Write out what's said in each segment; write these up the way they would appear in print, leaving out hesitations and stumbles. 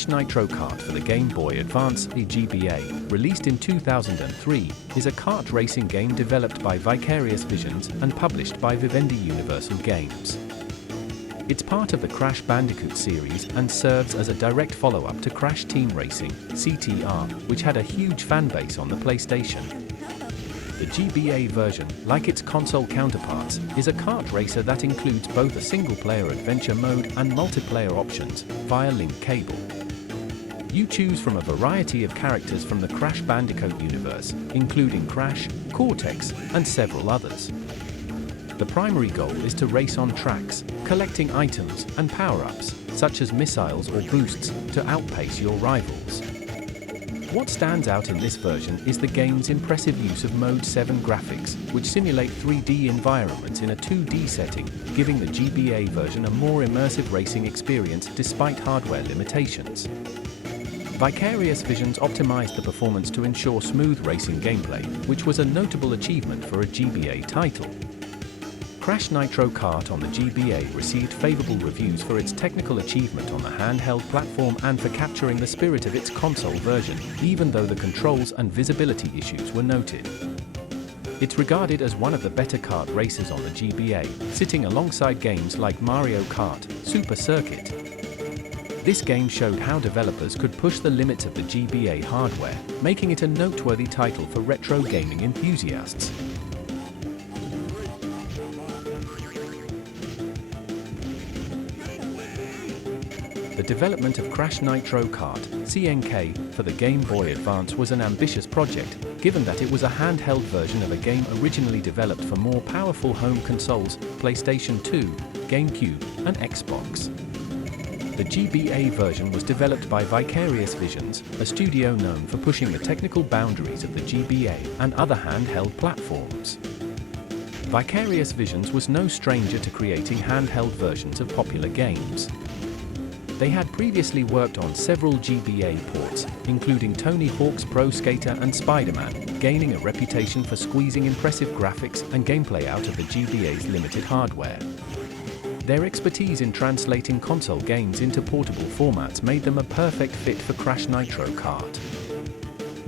Crash Nitro Kart for the Game Boy Advance GBA, released in 2003, is a kart racing game developed by Vicarious Visions and published by Vivendi Universal Games. It's part of the Crash Bandicoot series and serves as a direct follow-up to Crash Team Racing (CTR), which had a huge fanbase on the PlayStation. The GBA version, like its console counterparts, is a kart racer that includes both a single-player adventure mode and multiplayer options via link cable. You choose from a variety of characters from the Crash Bandicoot universe, including Crash, Cortex, and several others. The primary goal is to race on tracks, collecting items and power-ups, such as missiles or boosts, to outpace your rivals. What stands out in this version is the game's impressive use of Mode 7 graphics, which simulate 3D environments in a 2D setting, giving the GBA version a more immersive racing experience despite hardware limitations. Vicarious Visions optimized the performance to ensure smooth racing gameplay, which was a notable achievement for a GBA title. Crash Nitro Kart on the GBA received favorable reviews for its technical achievement on the handheld platform and for capturing the spirit of its console version, even though the controls and visibility issues were noted. It's regarded as one of the better kart races on the GBA, sitting alongside games like Mario Kart, Super Circuit. This game showed how developers could push the limits of the GBA hardware, making it a noteworthy title for retro gaming enthusiasts. The development of Crash Nitro Kart (CNK) for the Game Boy Advance was an ambitious project, given that it was a handheld version of a game originally developed for more powerful home consoles, PlayStation 2, GameCube, and Xbox. The GBA version was developed by Vicarious Visions, a studio known for pushing the technical boundaries of the GBA and other handheld platforms. Vicarious Visions was no stranger to creating handheld versions of popular games. They had previously worked on several GBA ports, including Tony Hawk's Pro Skater and Spider-Man, gaining a reputation for squeezing impressive graphics and gameplay out of the GBA's limited hardware. Their expertise in translating console games into portable formats made them a perfect fit for Crash Nitro Kart.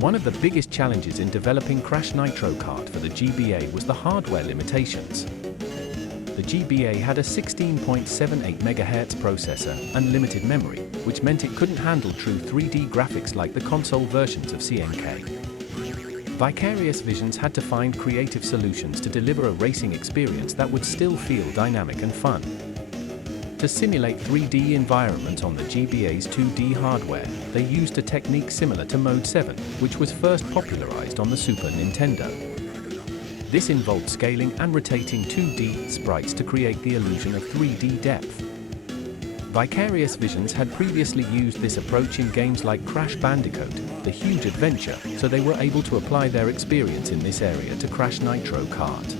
One of the biggest challenges in developing Crash Nitro Kart for the GBA was the hardware limitations. The GBA had a 16.78 MHz processor and limited memory, which meant it couldn't handle true 3D graphics like the console versions of CNK. Vicarious Visions had to find creative solutions to deliver a racing experience that would still feel dynamic and fun. To simulate 3D environments on the GBA's 2D hardware, they used a technique similar to Mode 7, which was first popularized on the Super Nintendo. This involved scaling and rotating 2D sprites to create the illusion of 3D depth. Vicarious Visions had previously used this approach in games like Crash Bandicoot, The Huge Adventure, so they were able to apply their experience in this area to Crash Nitro Kart.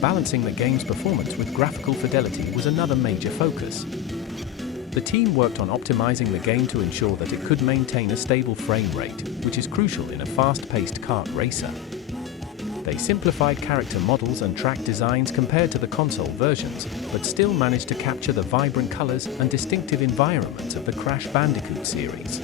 Balancing the game's performance with graphical fidelity was another major focus. The team worked on optimizing the game to ensure that it could maintain a stable frame rate, which is crucial in a fast-paced kart racer. They simplified character models and track designs compared to the console versions, but still managed to capture the vibrant colors and distinctive environments of the Crash Bandicoot series.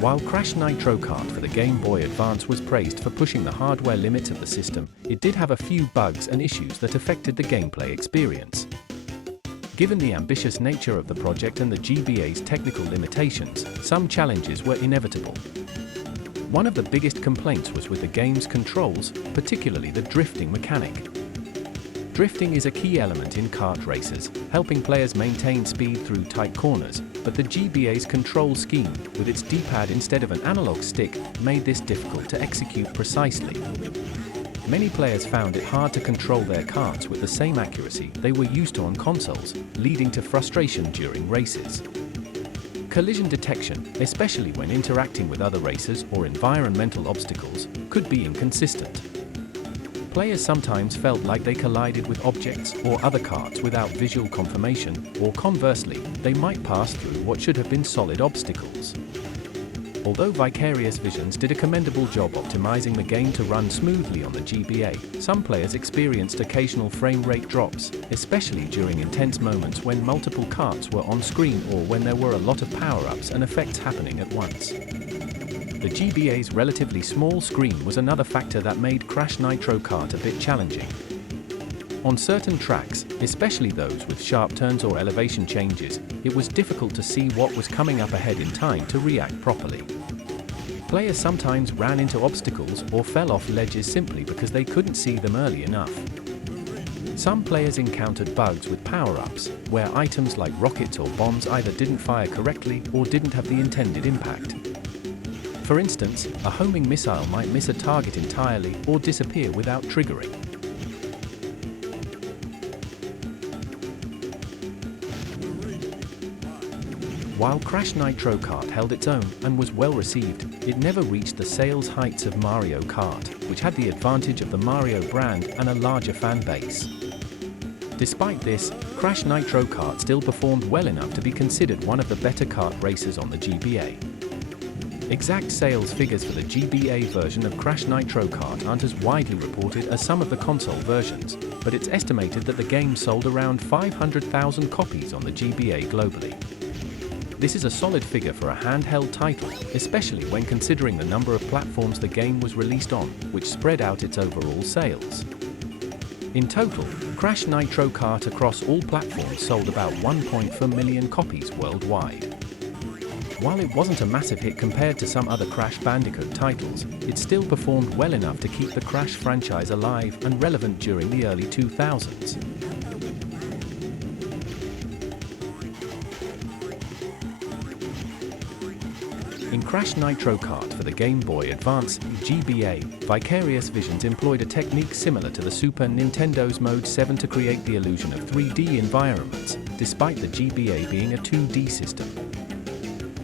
While Crash Nitro Kart for the Game Boy Advance was praised for pushing the hardware limits of the system, it did have a few bugs and issues that affected the gameplay experience. Given the ambitious nature of the project and the GBA's technical limitations, some challenges were inevitable. One of the biggest complaints was with the game's controls, particularly the drifting mechanic. Drifting is a key element in kart races, helping players maintain speed through tight corners, but the GBA's control scheme, with its D-pad instead of an analog stick, made this difficult to execute precisely. Many players found it hard to control their karts with the same accuracy they were used to on consoles, leading to frustration during races. Collision detection, especially when interacting with other racers or environmental obstacles, could be inconsistent. Players sometimes felt like they collided with objects or other karts without visual confirmation, or conversely, they might pass through what should have been solid obstacles. Although Vicarious Visions did a commendable job optimizing the game to run smoothly on the GBA, some players experienced occasional frame rate drops, especially during intense moments when multiple karts were on screen or when there were a lot of power-ups and effects happening at once. The GBA's relatively small screen was another factor that made Crash Nitro Kart a bit challenging. On certain tracks, especially those with sharp turns or elevation changes, it was difficult to see what was coming up ahead in time to react properly. Players sometimes ran into obstacles or fell off ledges simply because they couldn't see them early enough. Some players encountered bugs with power-ups, where items like rockets or bombs either didn't fire correctly or didn't have the intended impact. For instance, a homing missile might miss a target entirely or disappear without triggering. While Crash Nitro Kart held its own and was well received, it never reached the sales heights of Mario Kart, which had the advantage of the Mario brand and a larger fan base. Despite this, Crash Nitro Kart still performed well enough to be considered one of the better kart races on the GBA. Exact sales figures for the GBA version of Crash Nitro Kart aren't as widely reported as some of the console versions, but it's estimated that the game sold around 500,000 copies on the GBA globally. This is a solid figure for a handheld title, especially when considering the number of platforms the game was released on, which spread out its overall sales. In total, Crash Nitro Kart across all platforms sold about 1.4 million copies worldwide. While it wasn't a massive hit compared to some other Crash Bandicoot titles, it still performed well enough to keep the Crash franchise alive and relevant during the early 2000s. In Crash Nitro Kart for the Game Boy Advance (GBA), Vicarious Visions employed a technique similar to the Super Nintendo's Mode 7 to create the illusion of 3D environments, despite the GBA being a 2D system.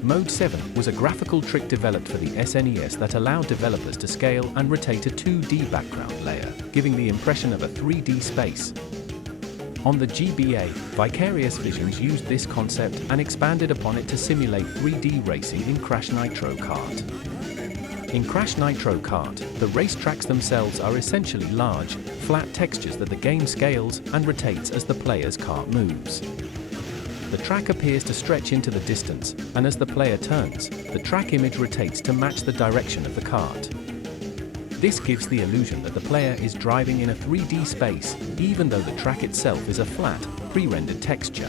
Mode 7 was a graphical trick developed for the SNES that allowed developers to scale and rotate a 2D background layer, giving the impression of a 3D space. On the GBA, Vicarious Visions used this concept and expanded upon it to simulate 3D racing in Crash Nitro Kart. In Crash Nitro Kart, the racetracks themselves are essentially large, flat textures that the game scales and rotates as the player's kart moves. The track appears to stretch into the distance, and as the player turns, the track image rotates to match the direction of the kart. This gives the illusion that the player is driving in a 3D space, even though the track itself is a flat, pre-rendered texture.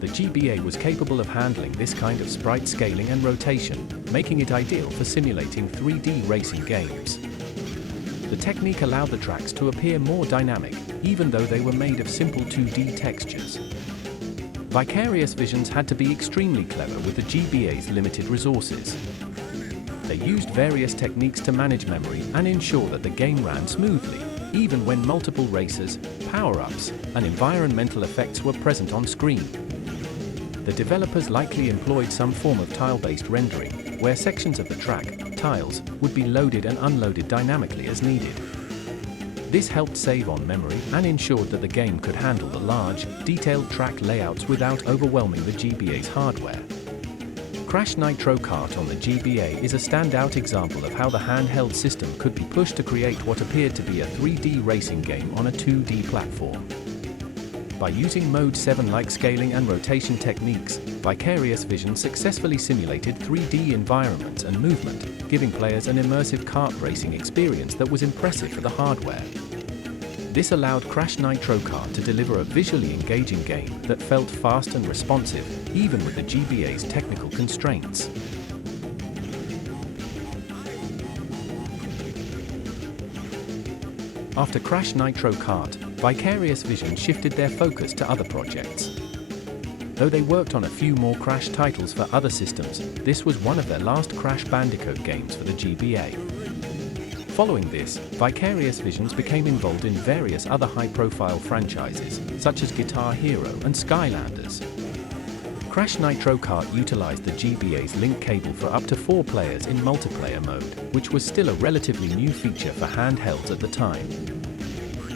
The GBA was capable of handling this kind of sprite scaling and rotation, making it ideal for simulating 3D racing games. The technique allowed the tracks to appear more dynamic, even though they were made of simple 2D textures. Vicarious Visions had to be extremely clever with the GBA's limited resources. They used various techniques to manage memory and ensure that the game ran smoothly, even when multiple races, power-ups, and environmental effects were present on screen. The developers likely employed some form of tile-based rendering, where sections of the track, tiles, would be loaded and unloaded dynamically as needed. This helped save on memory and ensured that the game could handle the large, detailed track layouts without overwhelming the GBA's hardware. Crash Nitro Kart on the GBA is a standout example of how the handheld system could be pushed to create what appeared to be a 3D racing game on a 2D platform. By using Mode 7-like scaling and rotation techniques, Vicarious Visions successfully simulated 3D environments and movement, giving players an immersive kart racing experience that was impressive for the hardware. This allowed Crash Nitro Kart to deliver a visually engaging game that felt fast and responsive, even with the GBA's technical constraints. After Crash Nitro Kart, Vicarious Visions shifted their focus to other projects. Though they worked on a few more Crash titles for other systems, this was one of their last Crash Bandicoot games for the GBA. Following this, Vicarious Visions became involved in various other high-profile franchises, such as Guitar Hero and Skylanders. Crash Nitro Kart utilized the GBA's link cable for up to 4 players in multiplayer mode, which was still a relatively new feature for handhelds at the time.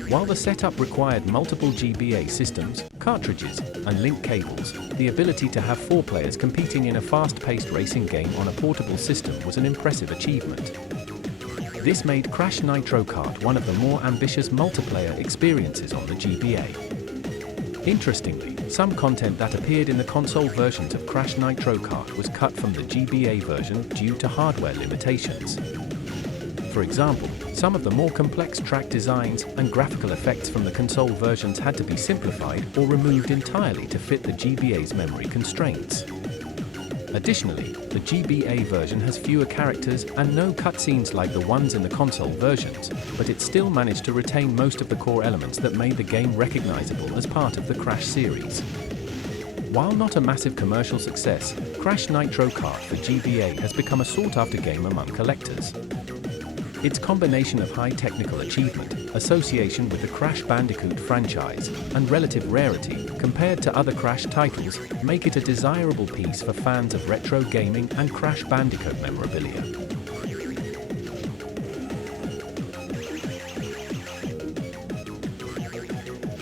While the setup required multiple GBA systems, cartridges, and link cables, the ability to have 4 players competing in a fast-paced racing game on a portable system was an impressive achievement. This made Crash Nitro Kart one of the more ambitious multiplayer experiences on the GBA. Interestingly, some content that appeared in the console versions of Crash Nitro Kart was cut from the GBA version due to hardware limitations. For example, some of the more complex track designs and graphical effects from the console versions had to be simplified or removed entirely to fit the GBA's memory constraints. Additionally, the GBA version has fewer characters and no cutscenes like the ones in the console versions, but it still managed to retain most of the core elements that made the game recognizable as part of the Crash series. While not a massive commercial success, Crash Nitro Kart for GBA has become a sought-after game among collectors. Its combination of high technical achievement, association with the Crash Bandicoot franchise, and relative rarity compared to other Crash titles make it a desirable piece for fans of retro gaming and Crash Bandicoot memorabilia.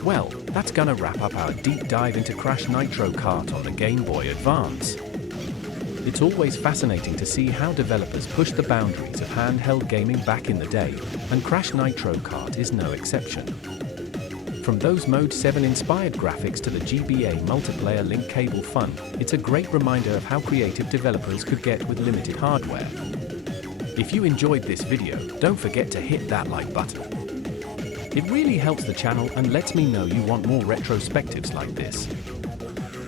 Well, that's gonna wrap up our deep dive into Crash Nitro Kart on the Game Boy Advance. It's always fascinating to see how developers push the boundaries of handheld gaming back in the day, and Crash Nitro Kart is no exception. From those Mode 7-inspired graphics to the GBA multiplayer link cable fun, it's a great reminder of how creative developers could get with limited hardware. If you enjoyed this video, don't forget to hit that like button. It really helps the channel and lets me know you want more retrospectives like this.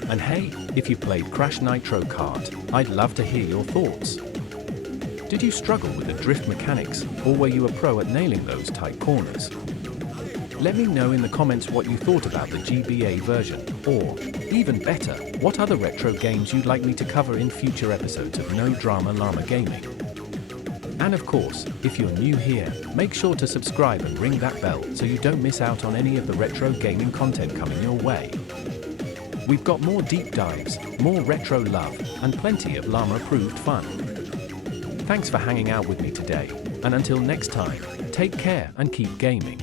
And hey, if you played Crash Nitro Kart, I'd love to hear your thoughts. Did you struggle with the drift mechanics, or were you a pro at nailing those tight corners? Let me know in the comments what you thought about the GBA version, or, even better, what other retro games you'd like me to cover in future episodes of No Drama Llama Gaming. And of course, if you're new here, make sure to subscribe and ring that bell so you don't miss out on any of the retro gaming content coming your way. We've got more deep dives, more retro love, and plenty of llama-approved fun. Thanks for hanging out with me today, and until next time, take care and keep gaming.